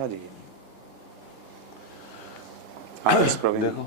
हाँ जी। हाँ इस प्रवीण देखो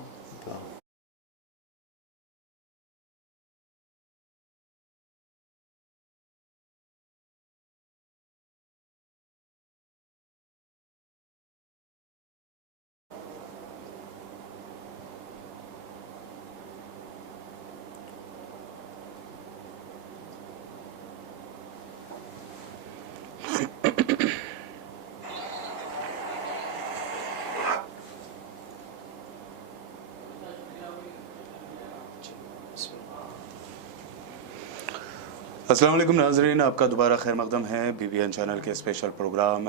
अस्सलाम वालेकुम नाज़रीन, आपका दोबारा खैर मकदम है BBN चैनल के स्पेशल प्रोग्राम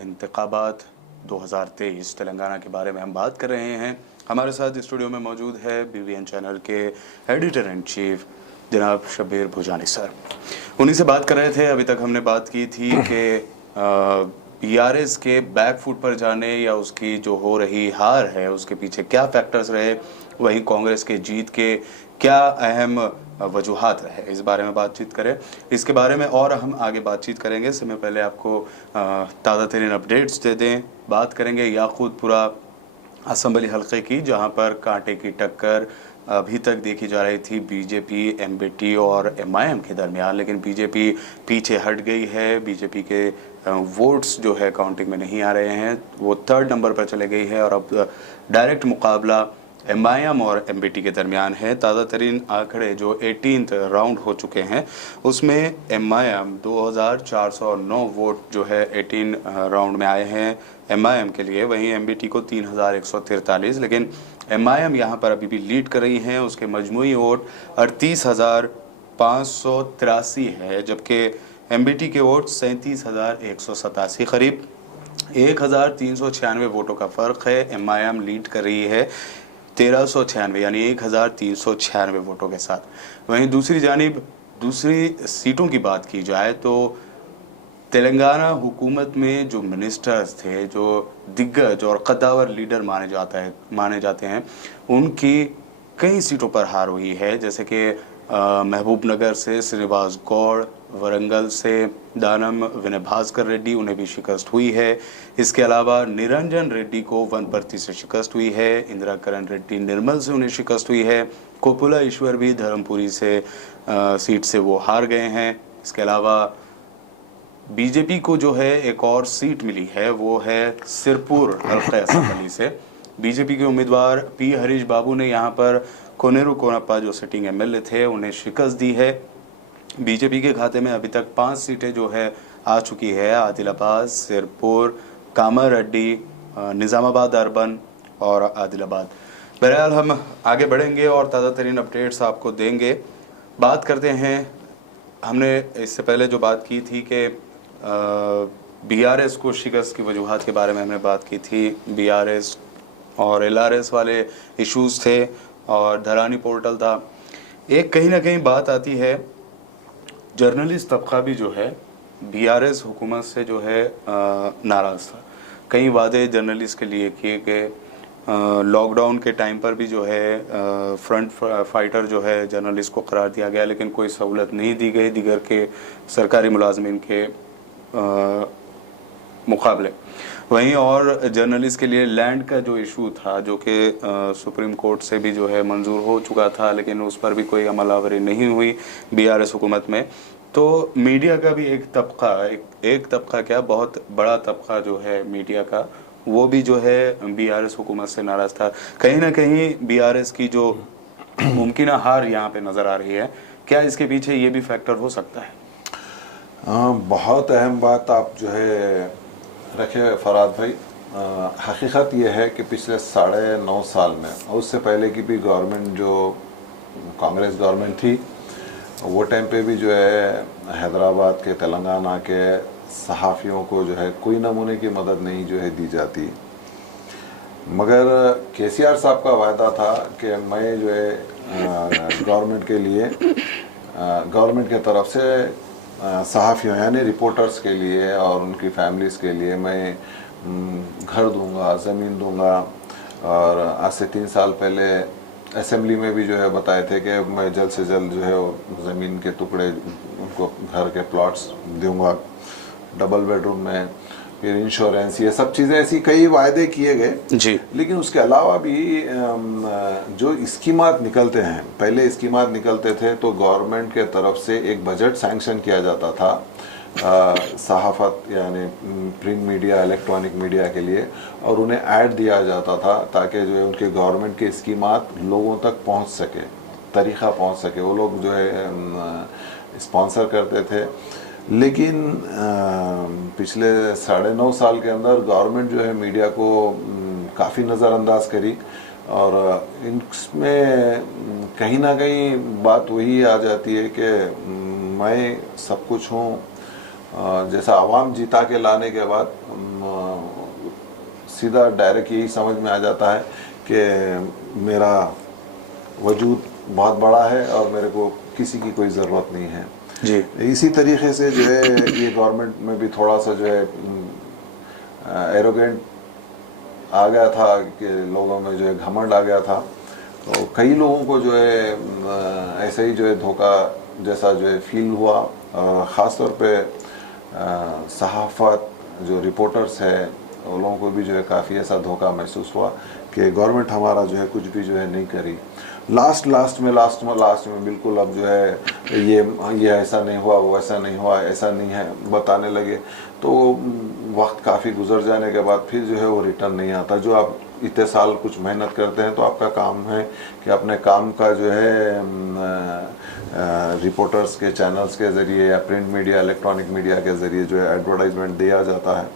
इंतखाबात 2023 तेलंगाना के बारे में हम बात कर रहे हैं। हमारे साथ स्टूडियो में मौजूद है BBN चैनल के एडिटर इन चीफ जनाब शब्बीर भुजानी सर। उन्हीं से बात कर रहे थे। अभी तक हमने बात की थी कि BRS के बैक फुट पर जाने या उसकी जो हो रही हार है उसके पीछे क्या फैक्टर्स रहे, वहीं कांग्रेस के जीत के क्या अहम वजूहात रहे, इस बारे में बातचीत करें। इसके बारे में और हम आगे बातचीत करेंगे। इससे मैं पहले आपको ताज़ा तरीन अपडेट्स दे दें। बात करेंगे याकूतपुरा असम्बली हल्के की, जहां पर कांटे की टक्कर अभी तक देखी जा रही थी BJP, MBT और MIM के दरमियान, लेकिन BJP पीछे हट गई है। BJP के वोट्स जो है काउंटिंग में नहीं आ रहे हैं, वो 3rd नंबर पर चले गई है और अब डायरेक्ट मुकाबला MIM और MBT के दरमियान है। ताज़ा तरीन आंकड़े जो 18th राउंड हो चुके हैं उसमें MIM 2409 वोट जो है 18 राउंड में आए हैं MIM के लिए, वहीं MBT को 3143, लेकिन MIM यहाँ पर अभी भी लीड कर रही हैं। उसके मजमूई वोट 38,583 है, जबकि MBT के वोट 37,187, करीब 1,396 वोटों का फ़र्क है। MIM लीड कर रही है 1396 यानी 1,396 वोटों के साथ। वहीं दूसरी जानिब दूसरी सीटों की बात की जाए तो तेलंगाना हुकूमत में जो मिनिस्टर्स थे, जो दिग्गज और कद्दावर लीडर माने जाते हैं, उनकी कई सीटों पर हार हुई है। जैसे कि महबूब नगर से श्रीनिवास गौड़, वरंगल से दानम विनय भास्कर रेड्डी, उन्हें भी शिकस्त हुई है। इसके अलावा निरंजन रेड्डी को वनपर्ती से शिकस्त हुई है। इंदिरा करण रेड्डी निर्मल से उन्हें शिकस्त हुई है। कोपुला ईश्वर भी धर्मपुरी से सीट से वो हार गए हैं। इसके अलावा BJP को जो है एक और सीट मिली है, वो है सिरपुर हल्का असम्बली से। BJP के उम्मीदवार P हरीश बाबू ने यहाँ पर कोनेरू कोनप्पा जो सिटिंग MLA थे उन्हें शिकस्त दी है। BJP के खाते में अभी तक 5 सीटें जो है आ चुकी है, आदिलाबाद, सिरपुर, कामारेड्डी, निज़ामाबाद अर्बन और आदिलाबाद। बहरहाल हम आगे बढ़ेंगे और ताज़ा तरीन अपडेट्स आपको देंगे। बात करते हैं, हमने इससे पहले जो बात की थी कि BRS को शिकस्त की वजूहात के बारे में हमने बात की थी। BRS और LRS वाले इश्यूज़ थे और धरानी पोर्टल था। एक कहीं ना कहीं बात आती है, जर्नलिस्ट तबका भी जो है BRS हुकूमत से जो है नाराज़ था। कई वादे जर्नलिस्ट के लिए किए गए। लॉकडाउन के टाइम पर भी जो है फ्रंट फाइटर जो है जर्नलिस्ट को करार दिया गया, लेकिन कोई सहूलत नहीं दी गई दीगर के सरकारी मुलाजमीन के मुकाबले। वहीं और जर्नलिस्ट के लिए लैंड का जो इशू था, जो कि सुप्रीम कोर्ट से भी जो है मंजूर हो चुका था, लेकिन उस पर भी कोई अमलावरी नहीं हुई BRS हुकूमत में। तो मीडिया का भी एक तबका क्या, बहुत बड़ा तबका जो है मीडिया का, वो भी जो है BRS हुकूमत से नाराज़ था। कहीं ना कहीं BRS की जो मुमकिन हार यहाँ पे नज़र आ रही है, क्या इसके पीछे ये भी फैक्टर हो सकता है? बहुत अहम बात आप जो है रखे फराद भाई। हकीकत ये है कि पिछले 9.5 साल में, उससे पहले की भी गवर्नमेंट जो कांग्रेस गवर्नमेंट थी, वो टाइम पे भी जो है हैदराबाद के, तेलंगाना के सहाफ़ियों को जो है कोई नमूने की मदद नहीं जो है दी जाती। मगर KCR साहब का वायदा था कि मैं जो है गवर्नमेंट के लिए, गवर्नमेंट के तरफ से सहाफ़ियों यानी रिपोर्टर्स के लिए और उनकी फैमिलीज़ के लिए मैं घर दूंगा, ज़मीन दूंगा। और आज से 3 साल पहले असेंबली में भी जो है बताए थे कि मैं जल्द से जल्द जो है ज़मीन के टुकड़े उनको घर के प्लॉट्स दूंगा, डबल बेडरूम में फिर इंश्योरेंस, ये सब चीज़ें ऐसी कई वायदे किए गए। जी लेकिन उसके अलावा भी जो स्कीमात निकलते हैं, पहले स्कीमात निकलते थे तो गवर्नमेंट के तरफ से एक बजट सैंक्शन किया जाता था सहाफ़त यानी प्रिंट मीडिया, इलेक्ट्रॉनिक मीडिया के लिए, और उन्हें ऐड दिया जाता था ताकि जो है उनके गवर्नमेंट के स्कीमात लोगों तक पहुंच सके, तरीक़ा पहुंच सके। वो लोग जो है स्पॉन्सर करते थे। लेकिन पिछले 9.5 साल के अंदर गवर्नमेंट जो है मीडिया को काफ़ी नज़रअंदाज करी, और इसमें कहीं ना कहीं बात वही आ जाती है कि मैं सब कुछ हूँ, जैसा आवाम जीता के लाने के बाद सीधा डायरेक्ट यही समझ में आ जाता है कि मेरा वजूद बहुत बड़ा है और मेरे को किसी की कोई ज़रूरत नहीं है। जी इसी तरीके से जो है ये गवर्नमेंट में भी थोड़ा सा जो है एरोगेंट आ गया था कि लोगों में जो है घमंड आ गया था। तो कई लोगों को जो है ऐसे ही जो है धोखा जैसा जो है फील हुआ, और ख़ास तौर पे सहाफ़त जो रिपोर्टर्स है उन लोगों को भी जो है काफ़ी ऐसा धोखा महसूस हुआ कि गवर्नमेंट हमारा जो है कुछ भी जो है नहीं करी। लास्ट में बिल्कुल अब जो है ये ऐसा नहीं हुआ, वो ऐसा नहीं हुआ, ऐसा नहीं है बताने लगे। तो वक्त काफ़ी गुजर जाने के बाद फिर जो है वो रिटर्न नहीं आता। जो आप इतने साल कुछ मेहनत करते हैं तो आपका काम है कि अपने काम का जो है रिपोर्टर्स के चैनल्स के ज़रिए या प्रिंट मीडिया, इलेक्ट्रॉनिक मीडिया के ज़रिए जो है एडवर्टाइजमेंट दिया जाता है।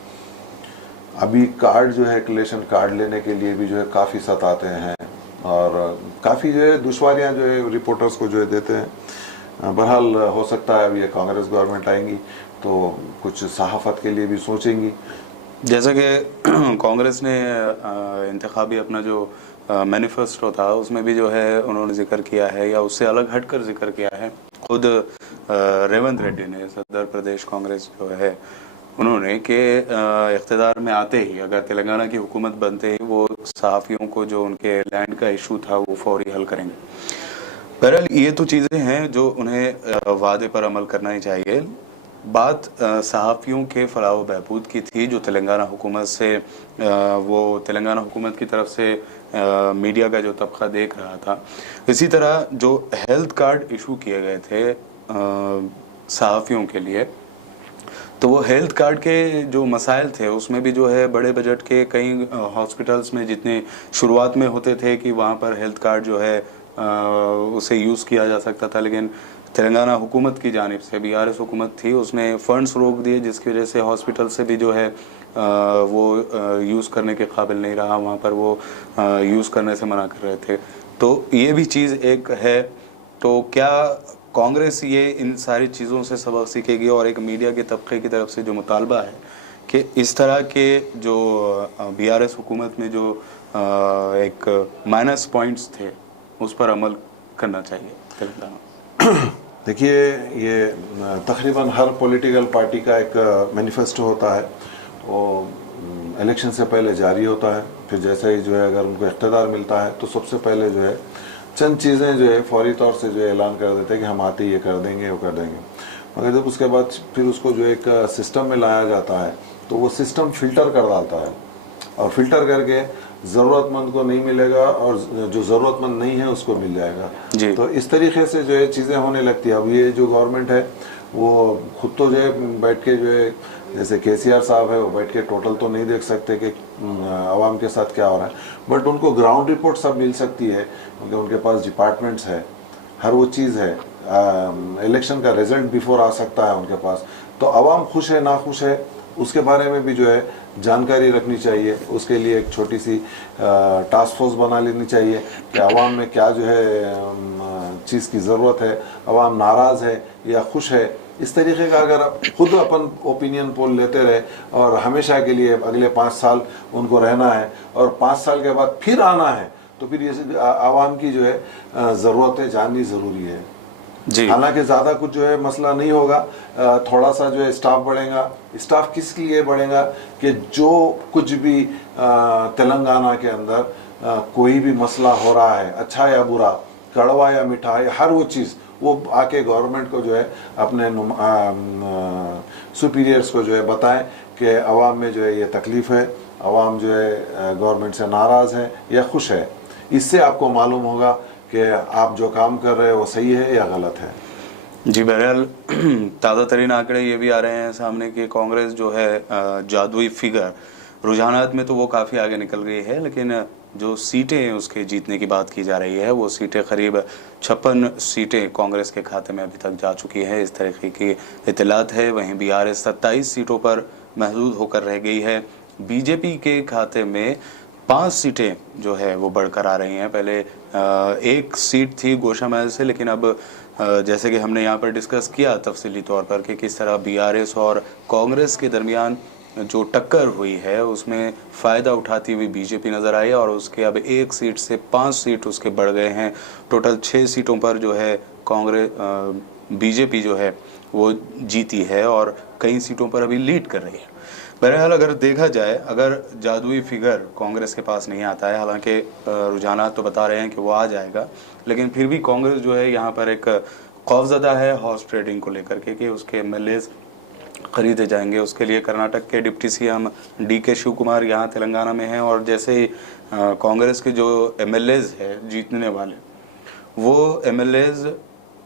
अभी कार्ड जो है कलेक्शन कार्ड लेने के लिए भी जो है काफ़ी सताते हैं, और काफ़ी जो है दुश्वारियाँ जो है रिपोर्टर्स को जो है देते हैं। बहरहाल हो सकता है अभी ये कांग्रेस गवर्नमेंट आएंगी तो कुछ सहाफ़त के लिए भी सोचेंगी। जैसा कि कांग्रेस ने इंतखाबी अपना जो मैनिफेस्टो था उसमें भी जो है उन्होंने जिक्र किया है, या उससे अलग हटकर जिक्र किया है। खुद रेवंत रेड्डी ने, सदर प्रदेश कांग्रेस जो है, उन्होंने कि इख्तिदार में आते ही अगर तेलंगाना की हुकूमत बनते ही वो सहाफ़ियों को जो उनके लैंड का इशू था वो फौरी हल करेंगे। बहरहाल ये तो चीज़ें हैं जो उन्हें वादे पर अमल करना ही चाहिए। बात सहाफ़ियों के फलाह व बहबूद की थी जो तेलंगाना हुकूमत से वो तेलंगाना हुकूमत की तरफ से मीडिया का जो तबका देख रहा था। इसी तरह जो हेल्थ कार्ड इशू किए गए थे सहाफ़ियों के लिए, तो वो हेल्थ कार्ड के जो मसाइल थे उसमें भी जो है बड़े बजट के कई हॉस्पिटल्स में जितने शुरुआत में होते थे कि वहाँ पर हेल्थ कार्ड जो है उसे यूज़ किया जा सकता था, लेकिन तेलंगाना हुकूमत की जानिब से BRS हुकूमत थी, उसने फ़ंड्स रोक दिए जिसकी वजह से हॉस्पिटल से भी जो है वो यूज़ करने के काबिल नहीं रहा, वहाँ पर वो यूज़ करने से मना कर रहे थे। तो ये भी चीज़ एक है। तो क्या कांग्रेस ये इन सारी चीज़ों से सबक सीखेगी, और एक मीडिया के तबके की तरफ से जो मुतालबा है कि इस तरह के जो BRS हुकूमत में जो एक माइनस पॉइंट्स थे उस पर अमल करना चाहिए तेलंगाना? देखिए, ये तकरीबन हर पॉलिटिकल पार्टी का एक मैनिफेस्टो होता है, वो इलेक्शन से पहले जारी होता है। फिर जैसे ही जो है अगर उनको इख्तिदार मिलता है तो सबसे पहले जो है चंद चीज़ें जो है फौरी तौर से जो है ऐलान कर देते हैं कि हम आते ही ये कर देंगे, वो कर देंगे। मगर जब उसके बाद फिर उसको जो एक सिस्टम में लाया जाता है तो वो सिस्टम फ़िल्टर कर डालता है, और फिल्टर करके ज़रूरतमंद को नहीं मिलेगा और जो ज़रूरतमंद नहीं है उसको मिल जाएगा जी। तो इस तरीके से जो है चीज़ें होने लगती है। अब ये जो गवर्नमेंट है वो खुद तो जो है बैठ के जो है, जैसे KCR साहब है, वो बैठ के टोटल तो नहीं देख सकते कि आवाम के साथ क्या हो रहा है, बट उनको ग्राउंड रिपोर्ट सब मिल सकती है क्योंकि उनके पास डिपार्टमेंट्स है, हर वो चीज़ है। इलेक्शन का रिजल्ट बिफोर आ सकता है उनके पास। तो आवाम खुश है ना खुश है उसके बारे में भी जो है जानकारी रखनी चाहिए। उसके लिए एक छोटी सी टास्क फोर्स बना लेनी चाहिए कि आवाम में क्या जो है चीज़ की ज़रूरत है, आवाम नाराज़ है या खुश है। इस तरीके का अगर खुद अपन ओपिनियन पोल लेते रहे और हमेशा के लिए अगले 5 साल उनको रहना है और 5 साल के बाद फिर आना है, तो फिर ये आवाम की जो है ज़रूरतें जाननी ज़रूरी है। हालांकि ज़्यादा कुछ जो है मसला नहीं होगा, थोड़ा सा जो है स्टाफ बढ़ेगा। स्टाफ किस लिए बढ़ेगा कि जो कुछ भी तेलंगाना के अंदर कोई भी मसला हो रहा है, अच्छा या बुरा, कड़वा या मीठा, हर वो चीज़ वो आके गवर्नमेंट को जो है अपने सुपीरियर्स को जो है बताएं कि अवाम में जो है ये तकलीफ़ है, अवाम जो है गवर्नमेंट से नाराज़ है या खुश है। इससे आपको मालूम होगा कि आप जो काम कर रहे हैं वो सही है या गलत है। जी बहरहाल ताज़ा तरीन आंकड़े ये भी आ रहे हैं सामने कि कांग्रेस जो है जादुई फिगर रुझानात में तो वो काफ़ी आगे निकल गई है, लेकिन जो सीटें उसके जीतने की बात की जा रही है वो सीटें करीब 56 सीटें कांग्रेस के खाते में अभी तक जा चुकी है, इस तरीके की इतलात है। वहीं बीआरएस 27 सीटों पर महदूद होकर रह गई है। बीजेपी के खाते में 5 सीटें जो है वो बढ़कर आ रही हैं। पहले एक सीट थी गोशा महल से, लेकिन अब जैसे कि हमने यहाँ पर डिस्कस किया तफसीली तौर पर कि किस तरह बीआरएस और कांग्रेस के दरमियान जो टक्कर हुई है उसमें फ़ायदा उठाती हुई बीजेपी नज़र आई और उसके अब एक सीट से 5 सीट उसके बढ़ गए हैं। टोटल 6 सीटों पर जो है कांग्रेस बीजेपी जो है वो जीती है और कई सीटों पर अभी लीड कर रही है। बहरहाल अगर देखा जाए, अगर जादुई फिगर कांग्रेस के पास नहीं आता है, हालांकि रुझानात तो बता रहे हैं कि वो आ जाएगा, लेकिन फिर भी कांग्रेस जो है यहाँ पर एक खौफजदा है हॉर्स ट्रेडिंग को लेकर के कि उसके एमएलए खरीदे जाएंगे। उसके लिए कर्नाटक के डिप्टी सीएम डीके शिव कुमार यहाँ तेलंगाना में हैं और जैसे ही कांग्रेस के जो एमएलएज है जीतने वाले, वो एमएलएज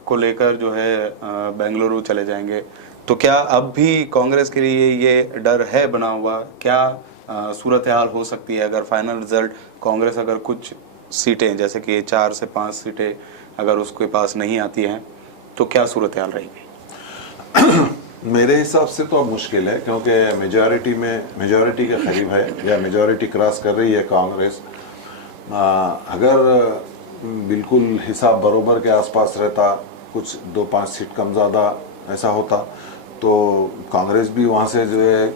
को लेकर जो है बेंगलुरु चले जाएंगे। तो क्या अब भी कांग्रेस के लिए ये डर है बना हुआ? क्या सूरत हाल हो सकती है अगर फाइनल रिजल्ट कांग्रेस अगर कुछ सीटें जैसे कि 4 से 5 सीटें अगर उसके पास नहीं आती हैं तो क्या सूरत हाल रहेगी? मेरे हिसाब से तो अब मुश्किल है, क्योंकि मेजॉरिटी के करीब है या मेजॉरिटी क्रॉस कर रही है कांग्रेस। अगर बिल्कुल हिसाब बरोबर के आसपास रहता, कुछ 2-5 सीट कम ज़्यादा ऐसा होता तो कांग्रेस भी वहाँ से जो है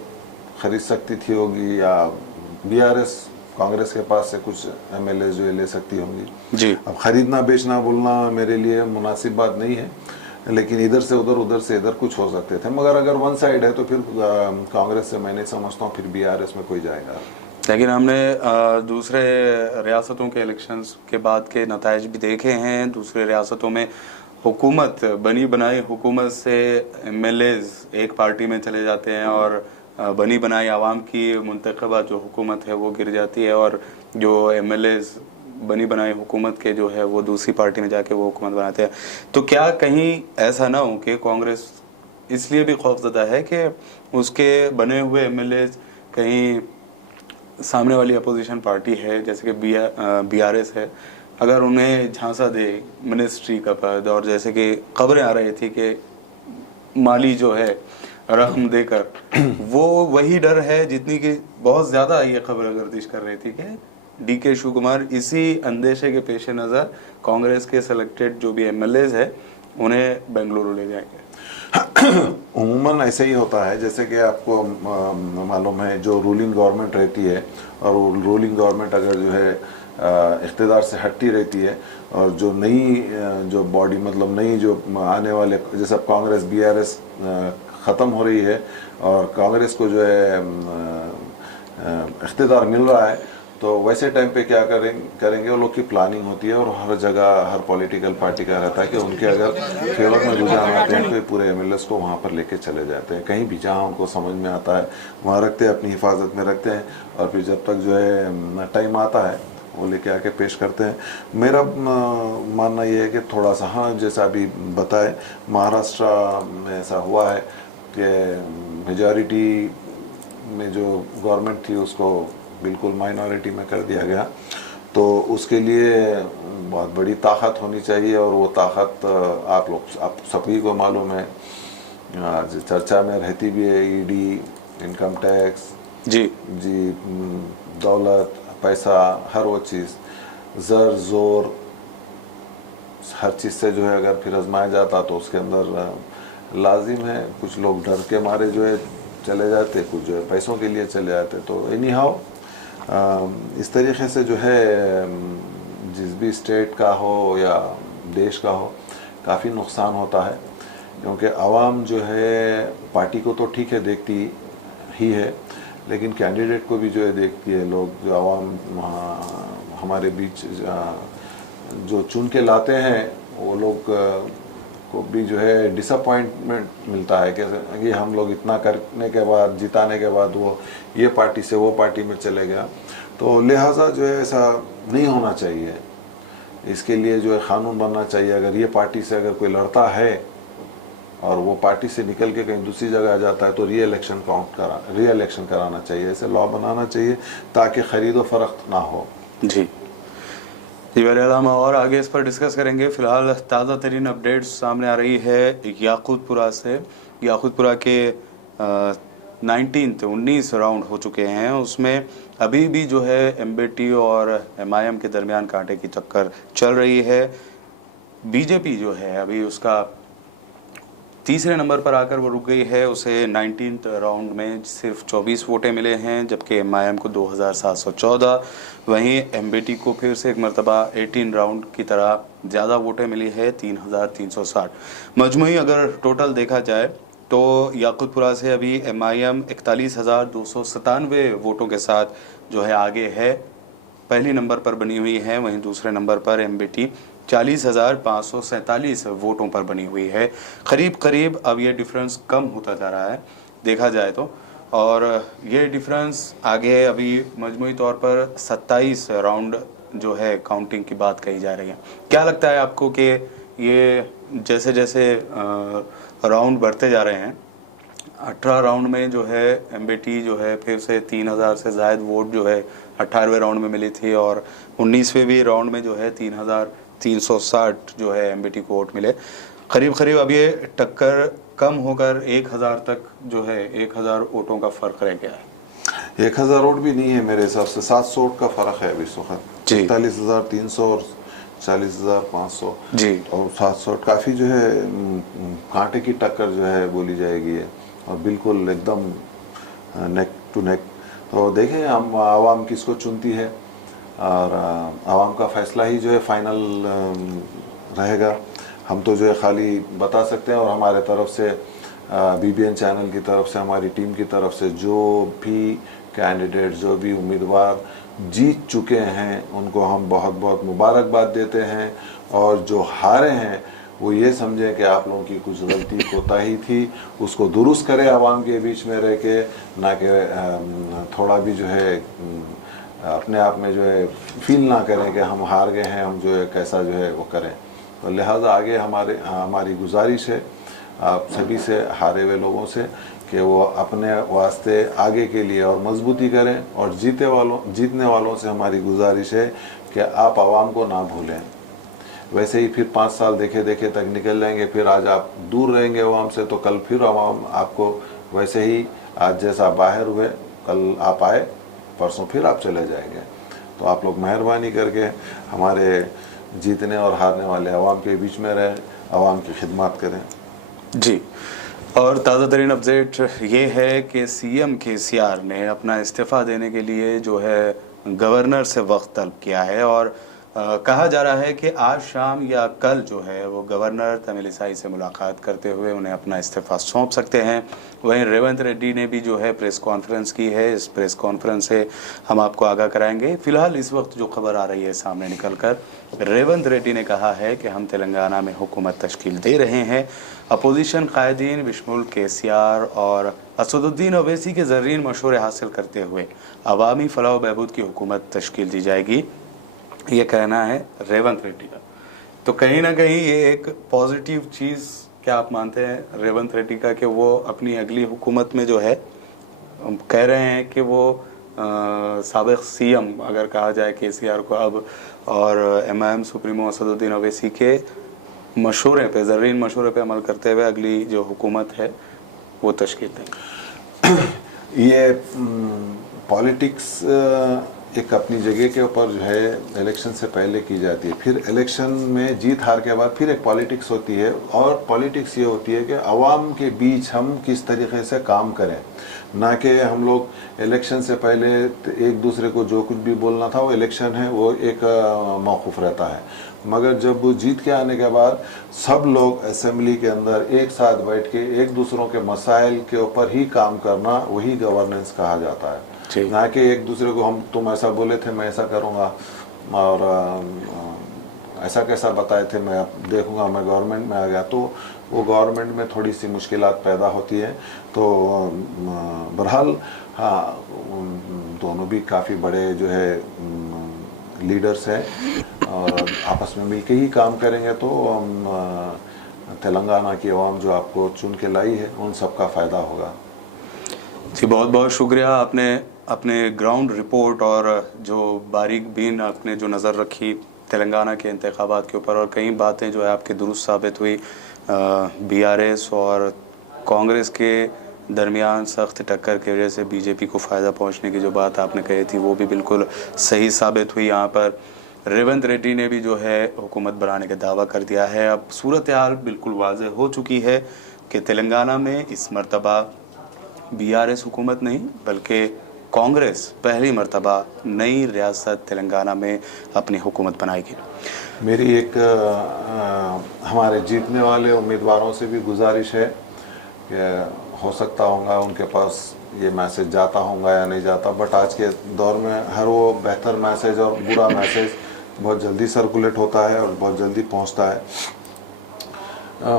खरीद सकती थी होगी, या बीआरएस कांग्रेस के पास से कुछ एमएलए जो है ले सकती होंगी जी। अब खरीदना बेचना बोलना मेरे लिए मुनासिब बात नहीं है, लेकिन इधर से उधर से इधर कुछ हो सकते थे। मगर अगर वन साइड है तो फिर कांग्रेस से मैं नहीं समझता हूँ फिर बीआरएस में कोई जाएगा। लेकिन हमने दूसरे रियासतों के इलेक्शंस के बाद के नताइज भी देखे हैं। दूसरे रियासतों में हुकूमत, बनी बनाई हुकूमत से एमएलएज एक पार्टी में चले जाते हैं और बनी बनाई आवाम की मुंतखबा जो हुकूमत है वो गिर जाती है और जो एमएलएज बनी बनाई हुकूमत के जो है वो दूसरी पार्टी में जाके वो हुकूमत बनाते हैं। तो क्या कहीं ऐसा ना हो कि कांग्रेस इसलिए भी खौफजदा है कि उसके बने हुए एमएलएज कहीं सामने वाली अपोजिशन पार्टी है जैसे कि बीआरएस है, अगर उन्हें झांसा दे मिनिस्ट्री का पद, और जैसे कि खबरें आ रही थी कि माली जो है रकम देकर, वो वही डर है जितनी कि बहुत ज़्यादा ये खबर गर्दिश कर रही थी कि डीके शिव कुमार इसी अंदेशे के पेश नज़र कांग्रेस के सेलेक्टेड जो भी एमएलएज है उन्हें बेंगलुरु ले जाएंगे। उम्मन ऐसे ही होता है, जैसे कि आपको मालूम है जो रूलिंग गवर्नमेंट रहती है और रूलिंग गवर्नमेंट अगर जो है इख्तिदार से हटती रहती है और जो नई जो बॉडी मतलब नई जो आने वाले, जैसे अब कांग्रेस बीआरएस ख़त्म हो रही है और कांग्रेस को जो है इख्तिदार मिल रहा है, तो वैसे टाइम पे क्या करेंगे वो लोग की प्लानिंग होती है और हर जगह हर पॉलिटिकल पार्टी का रहता है कि उनके अगर फेवर में रुझान आते हैं तो पूरे एमएलएस को वहाँ पर लेके चले जाते हैं, कहीं भी जहाँ उनको समझ में आता है वहाँ रखते हैं, अपनी हिफाजत में रखते हैं और फिर जब तक जो है टाइम आता है वो लेके आके पेश करते हैं। मेरा मानना ये है कि थोड़ा सा, हाँ जैसा अभी बताए महाराष्ट्र में ऐसा हुआ है कि मेजॉरिटी में जो गवर्नमेंट थी उसको बिल्कुल माइनॉरिटी में कर दिया गया, तो उसके लिए बहुत बड़ी ताकत होनी चाहिए और वो ताकत आप सभी को मालूम है, आज चर्चा में रहती भी है, ईडी, इनकम टैक्स, जी, दौलत, पैसा, हर वो चीज़, ज़र जोर, हर चीज़ से जो है अगर फिर आजमाया जाता तो उसके अंदर लाजिम है कुछ लोग डर के मारे जो है चले जाते, कुछ जो है पैसों के लिए चले जाते। तो एनी हाउ इस तरीके से जो है जिस भी स्टेट का हो या देश का हो काफ़ी नुकसान होता है, क्योंकि आवाम जो है पार्टी को तो ठीक है देखती ही है, लेकिन कैंडिडेट को भी जो है देखती है। लोग जो आवाम हमारे बीच जो चुन के लाते हैं वो लोग को भी जो है डिसअपॉइंटमेंट मिलता है कि ये हम लोग इतना करने के बाद, जिताने के बाद वो ये पार्टी से वो पार्टी में चले गया। तो लिहाजा जो है ऐसा नहीं होना चाहिए। इसके लिए जो है क़ानून बनना चाहिए। अगर ये पार्टी से अगर कोई लड़ता है और वो पार्टी से निकल के कहीं दूसरी जगह आ जाता है तो री इलेक्शन कराना चाहिए। ऐसे लॉ बनाना चाहिए ताकि ख़रीद व फरोख्त ना हो। जी जी, बहरहाल हम और आगे इस पर डिस्कस करेंगे। फिलहाल ताज़ा तरीन अपडेट्स सामने आ रही है याकूतपुरा से। याकूतपुरा के 19 राउंड हो चुके हैं, उसमें अभी भी जो है एमबीटी और एमआईएम के दरमियान कांटे की टक्कर चल रही है। बीजेपी जो है अभी उसका तीसरे नंबर पर आकर वो रुक गई है। उसे 19 राउंड में सिर्फ 24 वोटें मिले हैं, जबकि एमआईएम को 2714। वहीं एमबीटी को फिर से एक मरतबा 18 राउंड की तरह ज़्यादा वोटें मिली है, 3360। मजमूई अगर टोटल देखा जाए तो याकूतपुरा से अभी एमआईएम 41,297 वोटों के साथ जो है आगे है, पहली नंबर पर बनी हुई है। वहीं दूसरे नंबर पर एमबीटी 40,547 वोटों पर बनी हुई है। करीब करीब अब ये डिफरेंस कम होता जा रहा है देखा जाए तो, और ये डिफरेंस आगे अभी मजमूई तौर पर 27 राउंड जो है काउंटिंग की बात कही जा रही है। क्या लगता है आपको कि ये जैसे जैसे राउंड बढ़ते जा रहे हैं, 18 राउंड में जो है एमबीटी जो है फिर से 3000 से ज़ायद वोट जो है 18वें राउंड में मिली थी, और 19वें भी राउंड में जो है 3360 जो है एमबीटी को वोट मिले। करीब करीब अब ये टक्कर कम होकर 1000 तक जो है 1000 वोटों का फ़र्क रह गया है। 1000 वोट भी नहीं है मेरे हिसाब से, 700 वोट का फ़र्क है अभी इस वक्त। 41,300 और 40,500 जी, और 700 काफ़ी जो है कांटे की टक्कर जो है बोली जाएगी है, और बिल्कुल एकदम नेक टू नेक। तो देखें हम आवाम किसको चुनती है, और आवाम का फ़ैसला ही जो है फ़ाइनल रहेगा। हम तो जो है खाली बता सकते हैं, और हमारे तरफ से बीबीएन चैनल की तरफ से, हमारी टीम की तरफ से जो भी कैंडिडेट, जो भी उम्मीदवार जीत चुके हैं उनको हम बहुत बहुत मुबारकबाद देते हैं, और जो हारे हैं वो ये समझें कि आप लोगों की कुछ गलती कोताही थी, उसको दुरुस्त करें आवाम के बीच में रह के, ना कि थोड़ा भी जो है अपने आप में जो है फील ना करें कि हम हार गए हैं, हम जो है कैसा जो है वो करें। तो लिहाजा आगे हमारी गुजारिश है आप सभी से, हारे हुए लोगों से, कि वो अपने वास्ते आगे के लिए और मजबूती करें, और जीतने वालों से हमारी गुजारिश है कि आप आवाम को ना भूलें। वैसे ही फिर 5 साल देखे देखे तक निकल जाएंगे, फिर आज आप दूर रहेंगे आवाम से, तो कल फिर आवाम आपको वैसे ही आज जैसा बाहर हुए, कल आप आए, परसों फिर आप चले जाएंगे। तो आप लोग मेहरबानी करके हमारे जीतने और हारने वाले आवाम के बीच में रहें, आवाम की खिदमत करें। जी, और ताज़ा तरीन अपडेट ये है कि सीएम केसीआर ने अपना इस्तीफ़ा देने के लिए जो है गवर्नर से वक्त तलब किया है, और कहा जा रहा है कि आज शाम या कल जो है वो गवर्नर तमिलिसाई से मुलाकात करते हुए उन्हें अपना इस्तीफ़ा सौंप सकते हैं। वहीं रेवंत रेड्डी ने भी जो है प्रेस कॉन्फ्रेंस की है, इस प्रेस कॉन्फ्रेंस से हम आपको आगाह कराएंगे। फिलहाल इस वक्त जो खबर आ रही है सामने निकल कर, रेवंत रेड्डी ने कहा है कि हम तेलंगाना में हुकूमत तश्कील दे रहे हैं। अपोजिशन कायदीन बिशमुल केसीआर और असदुद्दीन ओवैसी के ज़रीन मशवरे हासिल करते हुए अवामी फलाह व बहबूद की हुकूमत तश्कील दी जाएगी, ये कहना है रेवंत रेड्डी का। तो कहीं ना कहीं ये एक पॉजिटिव चीज़ क्या आप मानते हैं रेवंत रेड्डी का, कि वो अपनी अगली हुकूमत में जो है कह रहे हैं कि वो साबिक़ सीएम अगर कहा जाए केसीआर को अब, और एमआईएम सुप्रीमो असदुद्दीन ओवैसी के मशवरे पे, ज़रीन मशवरे पे अमल करते हुए अगली जो हुकूमत है वो तश्कील देंगे। ये पॉलिटिक्स एक अपनी जगह के ऊपर जो है इलेक्शन से पहले की जाती है, फिर इलेक्शन में जीत हार के बाद फिर एक पॉलिटिक्स होती है, और पॉलिटिक्स ये होती है कि आवाम के बीच हम किस तरीके से काम करें, ना कि हम लोग इलेक्शन से पहले एक दूसरे को जो कुछ भी बोलना था वो इलेक्शन है वो एक मौकूफ़ रहता है। मगर जब वो जीत के आने के बाद सब लोग असेंबली के अंदर एक साथ बैठ के एक दूसरों के मसाइल के ऊपर ही काम करना, वही गवर्नेंस कहा जाता है। ना कि एक दूसरे को हम तुम ऐसा बोले थे मैं ऐसा करूँगा, और ऐसा कैसा बताए थे, मैं अब देखूंगा, मैं गवर्नमेंट में आ गया, तो वो गवर्नमेंट में थोड़ी सी मुश्किलात पैदा होती है। तो बहरहाल हाँ, दोनों भी काफ़ी बड़े जो है लीडर्स हैं, और आपस में मिलके ही काम करेंगे तो तेलंगाना की आवाम जो आपको चुन के लाई है उन सबका फ़ायदा होगा। जी बहुत बहुत शुक्रिया, आपने अपने ग्राउंड रिपोर्ट और जो बारीक बीन आपने जो नज़र रखी तेलंगाना के इंतखाबात के ऊपर, और कई बातें जो है आपके दुरुस्त साबित हुई। बीआरएस और कांग्रेस के दरमियान सख्त टक्कर की वजह से बीजेपी को फ़ायदा पहुंचने की जो बात आपने कही थी वो भी बिल्कुल सही साबित हुई। यहाँ पर रेवंत रेड्डी ने भी जो है हुकूमत बनाने का दावा कर दिया है। अब सूरत हाल बिल्कुल वाज़ेह हो चुकी है कि तेलंगाना में इस मरतबा बीआरएस हुकूमत नहीं बल्कि कांग्रेस पहली मरतबा नई रियासत तेलंगाना में अपनी हुकूमत बनाएगी। मेरी एक हमारे जीतने वाले उम्मीदवारों से भी गुजारिश है कि हो सकता होगा उनके पास ये मैसेज जाता होगा या नहीं जाता, बट आज के दौर में हर वो बेहतर मैसेज और बुरा मैसेज बहुत जल्दी सर्कुलेट होता है और बहुत जल्दी पहुंचता है।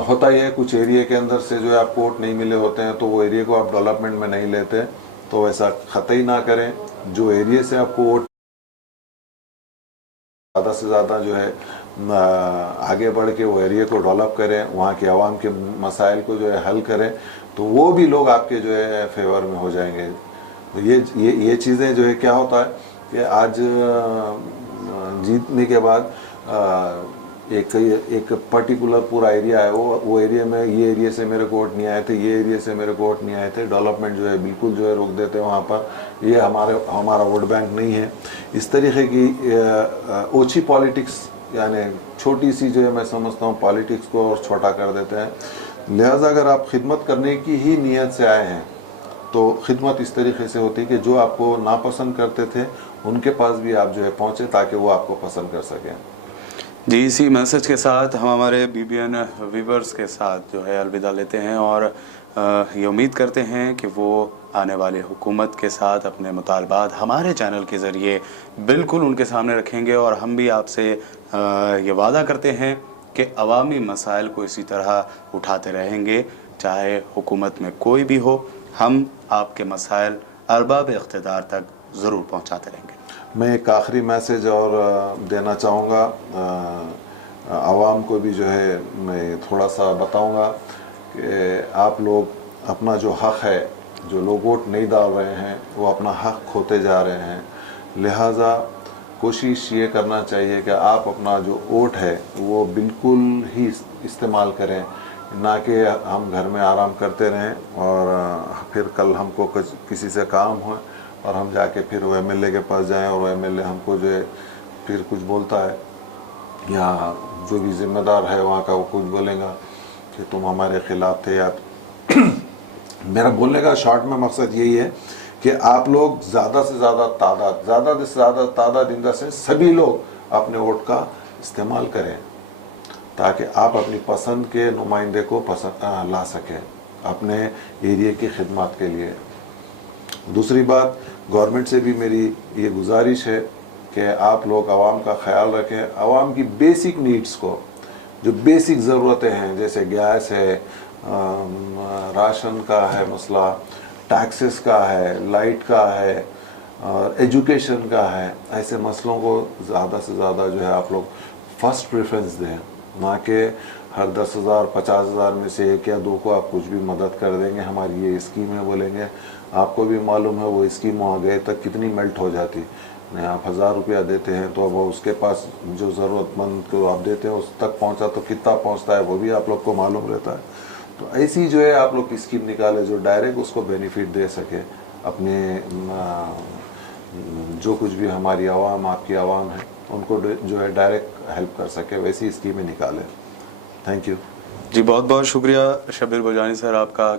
होता ही है कुछ एरिया के अंदर से जो है आपको वोट नहीं मिले होते हैं तो वो एरिया को आप डेवलपमेंट में नहीं लेते, तो ऐसा कतई ना करें। जो एरिया से आपको वोट ज़्यादा से ज़्यादा जो है आगे बढ़ के वो एरिया को डेवलप करें, वहाँ के आवाम के मसाइल को जो है हल करें, तो वो भी लोग आपके जो है फेवर में हो जाएंगे। तो ये चीज़ें जो है क्या होता है कि आज जीतने के बाद एक पर्टिकुलर पूरा एरिया है, वो एरिया में ये एरिया से मेरे को वोट नहीं आए थे, ये एरिया से मेरे को वोट नहीं आए थे, डेवलपमेंट जो है बिल्कुल जो है रोक देते हैं वहाँ पर, ये हमारा वोट बैंक नहीं है। इस तरीके की ओछी पॉलिटिक्स, यानी छोटी सी जो है मैं समझता हूँ पॉलिटिक्स को और छोटा कर देते हैं। लिहाजा अगर आप खिदमत करने की ही नीयत से आए हैं तो खिदमत इस तरीके से होती है कि जो आपको नापसंद करते थे उनके पास भी आप जो है पहुँचे ताकि वो आपको पसंद कर सकें। जी इसी मैसेज के साथ हम हमारे बीबीएन व्यूवर्स के साथ जो है अलविदा लेते हैं और ये उम्मीद करते हैं कि वो आने वाले हुकूमत के साथ अपने मुतालबात हमारे चैनल के ज़रिए बिल्कुल उनके सामने रखेंगे, और हम भी आपसे ये वादा करते हैं कि अवामी मसाइल को इसी तरह उठाते रहेंगे, चाहे हुकूमत में कोई भी हो। हम आपके मसाइल अरबाब इख्तिदार तक ज़रूर पहुँचाते रहेंगे। मैं एक आखिरी मैसेज और देना चाहूँगा आवाम को भी, जो है मैं थोड़ा सा बताऊँगा कि आप लोग अपना जो हक़ है, जो लोग वोट नहीं डाल रहे हैं वो अपना हक़ खोते जा रहे हैं। लिहाजा कोशिश ये करना चाहिए कि आप अपना जो वोट है वो बिल्कुल ही इस्तेमाल करें, ना कि हम घर में आराम करते रहें और फिर कल हमको किसी से काम हो और हम जाके फिर वो एमएलए के पास जाएं और वो एमएलए हमको जो है फिर कुछ बोलता है, या जो भी ज़िम्मेदार है वहाँ का वो कुछ बोलेगा कि तुम हमारे ख़िलाफ़ थे। या मेरा बोलने का शॉर्ट में मकसद यही है कि आप लोग ज़्यादा से ज़्यादा तादाद इंदा से सभी लोग अपने वोट का इस्तेमाल करें ताकि आप अपनी पसंद के नुमाइंदे को ला सकें अपने एरिया की खिदमत के लिए। दूसरी बात, गवर्नमेंट से भी मेरी ये गुजारिश है कि आप लोग आवाम का ख्याल रखें, आवाम की बेसिक नीड्स को, जो बेसिक ज़रूरतें हैं जैसे गैस है, राशन का है मसला, टैक्सेस का है, लाइट का है और एजुकेशन का है, ऐसे मसलों को ज़्यादा से ज़्यादा जो है आप लोग फर्स्ट प्रेफरेंस दें, ना कि हर 10,000 50,000 में से एक या दो को आप कुछ भी मदद कर देंगे, हमारी ये स्कीम है बोलेंगे। आपको भी मालूम है वो स्कीम आगे तक कितनी मेल्ट हो जाती। नहीं, आप 1,000 रुपया देते हैं तो अब उसके पास जो ज़रूरतमंद को आप देते हैं उस तक पहुंचा तो कितना पहुंचता है वो भी आप लोग को मालूम रहता है। तो ऐसी जो है आप लोग स्कीम निकाले जो डायरेक्ट उसको बेनिफिट दे सके, अपने जो कुछ भी हमारी आवाम, आपकी आवाम है उनको जो है डायरेक्ट हेल्प कर सके, वैसी स्कीमें निकालें। थैंक यू जी, बहुत बहुत शुक्रिया शब्बीर बुरजानी सर आपका।